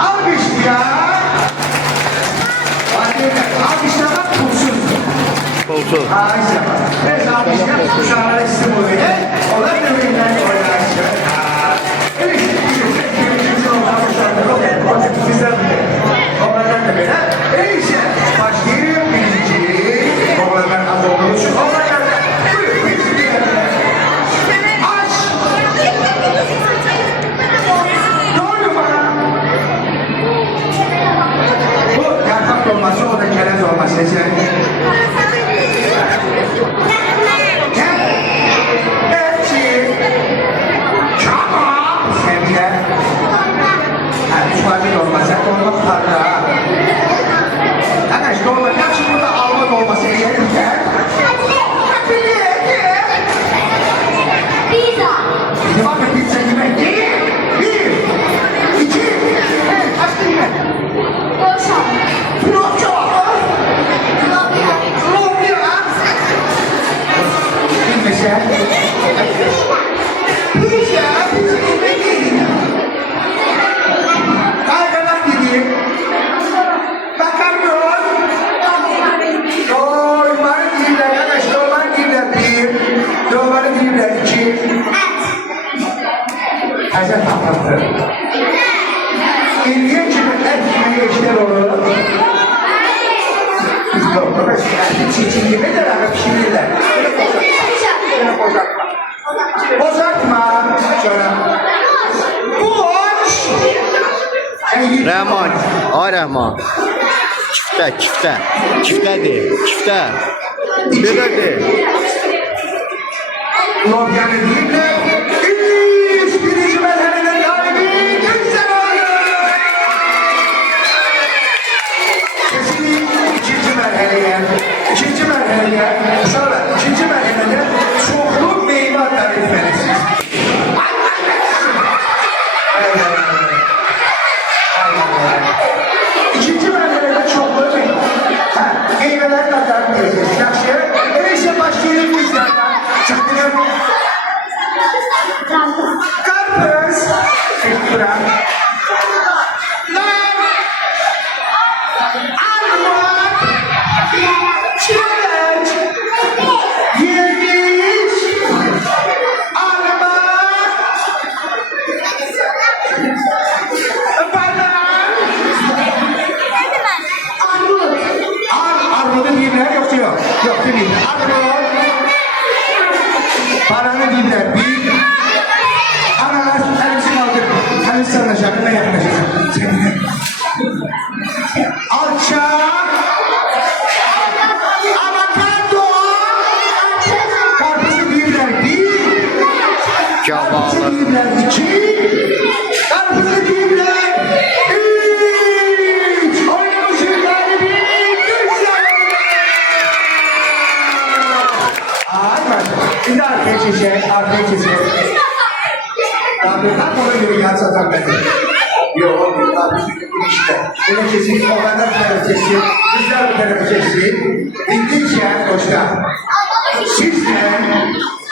Alkışlar. Alkışlamak pulsuz. Pulsuz. Harika. Evet, alkışlar uşağlara sistem oluyor. Onlar da benimle oynayacak. Evet, bizim olan uşaklar bizler bile. Onlardan da böyle. Neyse, başlayalım birinci. Onlardan az olduğu için onlardan da. Buyurun, hepsi bir yerine. Aç. Doğru bana. Bu yartak dolması, o da kerez dolması. Hazır tatlısı. İlginç bir et yemeği işler olur. Yok, ama çiçeği gibi de pişirirler. Böyle bozatma. Bozatma. Şöyle. Boş. Rəhman, ay Rəhman. Çiftə. Çiftədir, çiftə. Belədir. Lobyanı değil de birinci merhalenin galibi Gülsen Hanım. Kesinlikle ikinci merhaleye, sonra ikinci merhalede çoklu meyve tariflerisiz. İkinci merhalede çoklu meyve. Meyveler tariflerisiz. Yaxşı, öyleyse başlayalım bizlerden. Çıktığım karpuz, sekturan, nar, armut, çilek, yemiş, arma, banan, armut. Armutun yemler yoksa yok. Yok değil mi? Armut. Paranı dinler, bir. Ananas, elimsini aldır. Hani sana şakına yaklaşırsın. Alçak. Avokado. Karpuzu dinler, bir. Karpuzu dinler, iki. Karpuzu dinler, üç. Oyunumuzun galibi Gülsen. Şimdi arkaya çeşe. Tam ona göre yan satan bende. Yok, o daha bir sürü işte. Bunu kesin, onlardan bir tarafı kesin. Güzel bir tarafı kesin. Bildikçe dostlar. Sizden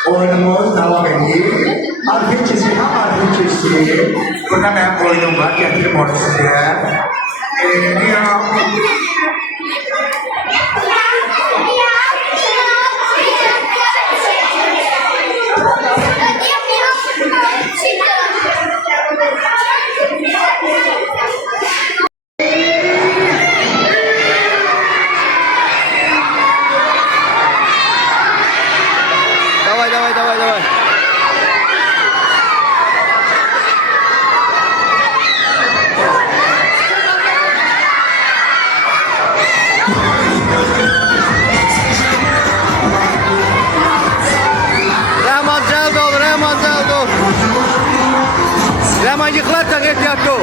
oyunumuz devam ediyor. Arkaya kesin, arkaya kesin. Burada benim oyunum var, getireyim onu size. Давай. Rəhman cəld ol. Rəhman yıxılarsan ehtiyatlı ol.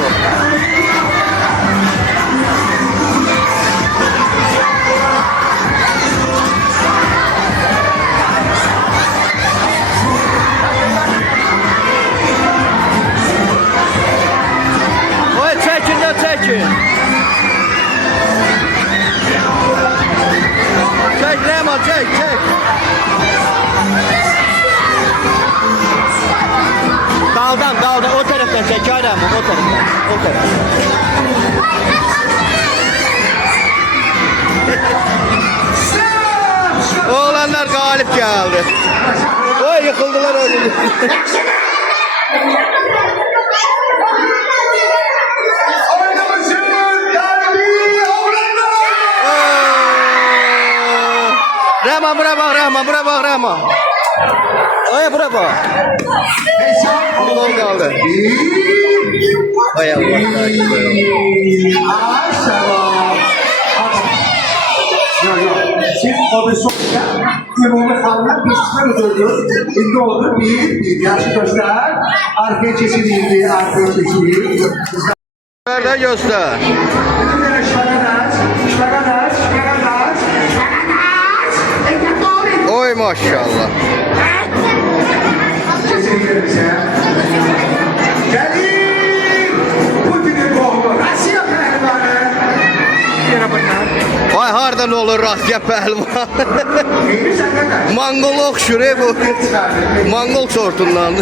Çekin. Çek Rəhman, çek. Daldan o taraftan çek Rəhman, o taraftan. Oğlanlar galip geldi. Oy yıkıldılar öyle. Oynamışın galibi oğlanlar. Rahman bura bak Rahman bura bak Rahman. Oy bura bak. Hesap Gol kaldı. Ay Allah. Maşallah. Siz komisyonda İmamı Kanlar bir sıfır ödürdü. İlk oldu bir yaşlı göster. Arkaya kesildi, arkaya kesildi. Nerede göster? Bir tane şakadat, şakadat, şakadat, şakadat. Oy maşallah. Kesinlikle bize. Gelin! Putin'in oğlu, Rusya pehlivanı. Vay hardan olur Rasya pehlivan. Neymiş arkadaş? Mangol okşur bu. Mangol sortundan.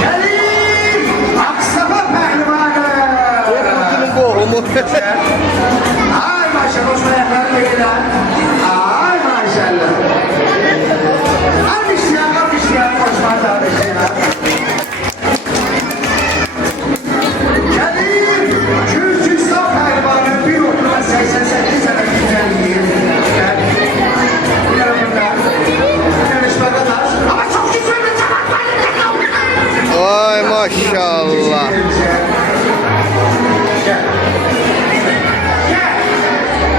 Gelin! Aksafa pehlivanı. Putin'in boğumu. Ay maşallah, Osman ayaklarını bekler. Ay maşallah. Alkışlayan, Osman kardeşler. Gelin! Kürtüstan pehlivanı bir oturan 88 sene güzelliği. Bir tarafında yarışmadalar. Ama çok güzel bir tabak var. Ay maşallah. Gel. Gel.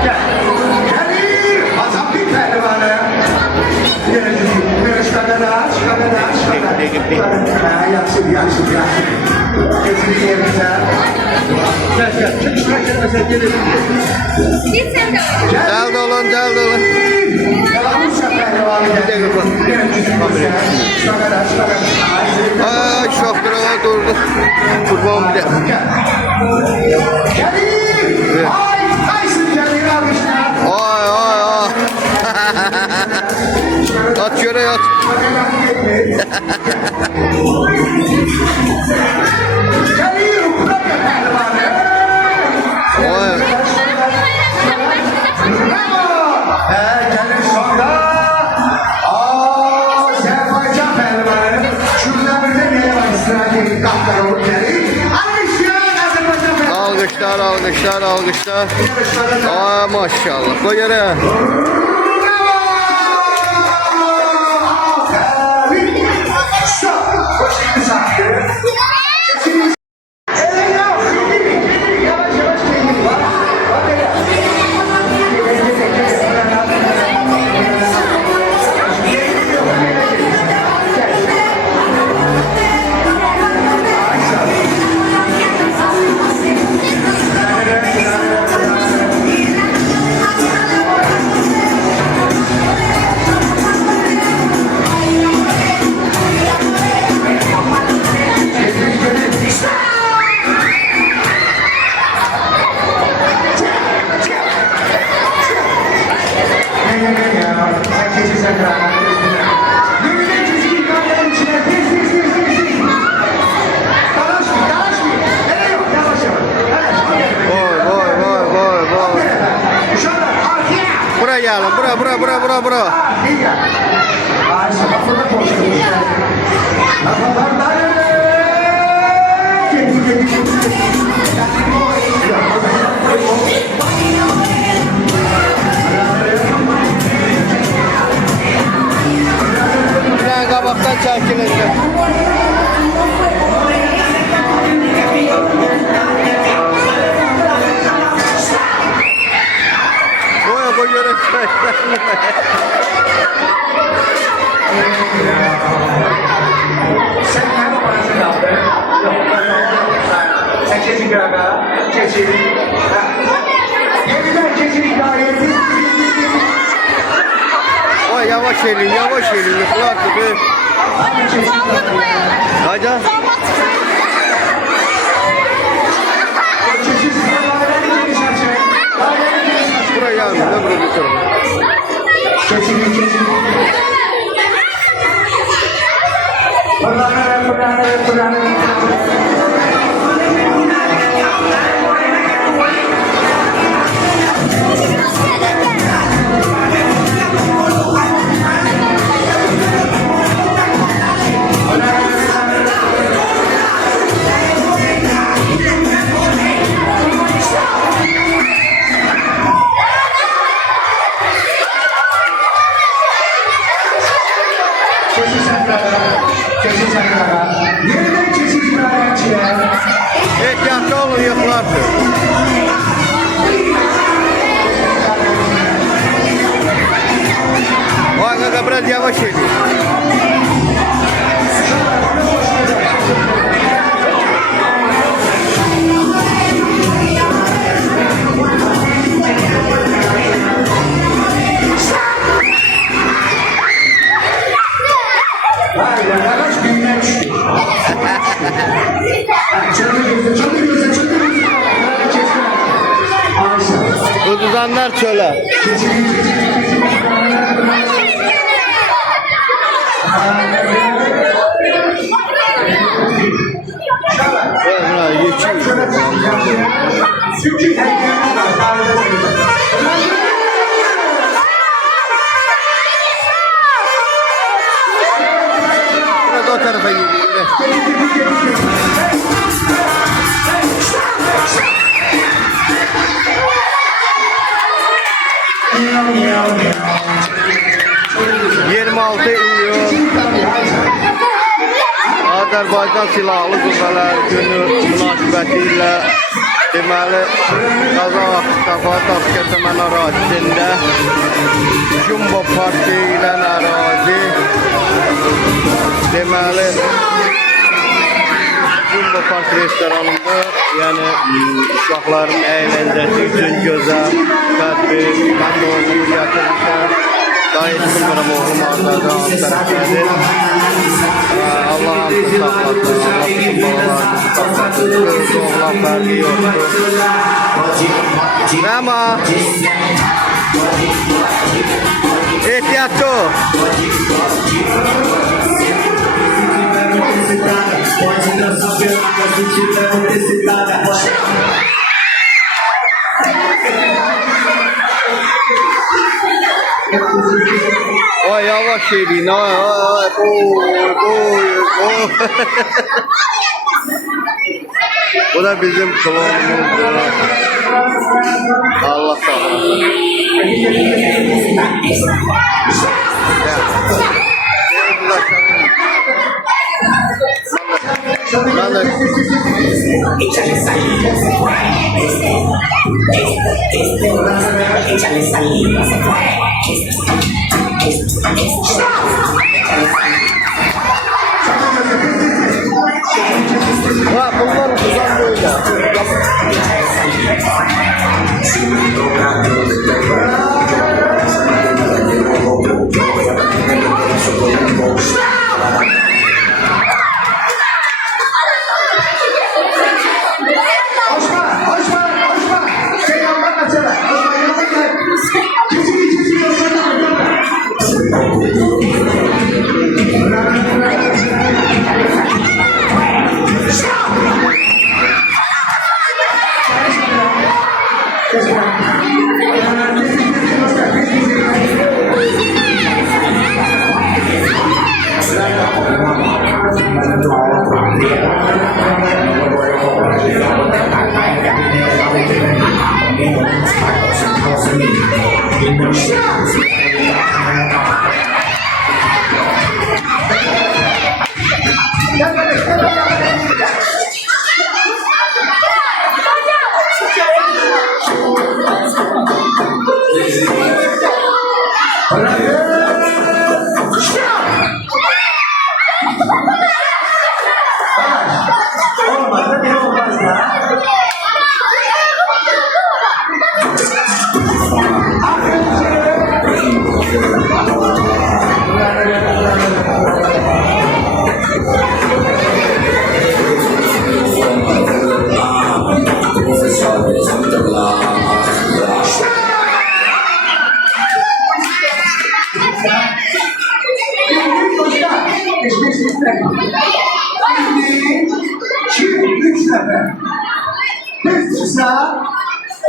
Gel. Gelin! Hasan bir pehlivanı. Yarışmadalar. Yaxşı. Kesinlikle yerimize. Gel. Çıkışma gelelim. Gel dolun. Yalanmışsa pehlivanı geldi. Ay şokturama durdu. Kurban bile. Gelin! Ay Tyson geldi almışlar. Ay. At şöyle yat. Gelin! Ukrayna pehlivanı. Ay. Gelin sonra. Azerbaycan pehlivanı. Şurada bir de ne var? İsrail'in kaptanı olup gelin. Alkışlar Azerbaycan pehlivanı. Alkışlar. Ay maşallah. Koy yere. Buraya gelin. Bura. Bilen kabaktan çekilecek. Koy yere. Sen kendi parasını aldın. Sen keçi graga, keçi. Yeniden keçi hikayeti. Oy yavaş elin. Yıkılar tutu. Hadi. Keçi sınırlarına geniş açık. Buraya gelin. Ne buraya bir tarafa. Keçi. Pırlanır. artık. Vay kanka biraz yavaş edin. Hayır, yavaş büyüme düştü. Çalı gözle. Uduzanlar çöle. Sütçü tenkeni var. Kahvede Biraz o tarafa gidiyor. Azərbaycan Silahlı Qüvvələri Günü münasibətilə deməli Qazax Mustafa Daşkəsəmən ərazisində Jumbo Parkı ilə ərazi deməli Jumbo Park restoranında yəni uşaqların əyləncəsi üçün gözəl tədbir mən də oğlumu gətirmişəm. Gayet bilmirəm oğlum ardadır, tərəfdədir. Allah hamısı saxlasın, Allah bütün balalarımızı saxlasın. Qız, oğlan fərqi yoxdur. Rəma! Ehtiyatlı ol! Ay yavaş edin, ay boy. Bu da bizim klonumuz. Allah sağ olsun. Ha, bunlar uzak böyle.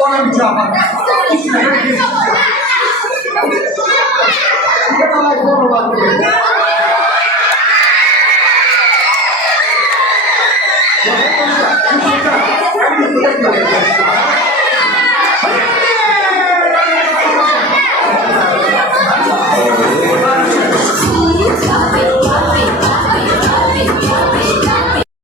Ona mükafat. Üç nefer geçti. Bir kadar konu var. Ya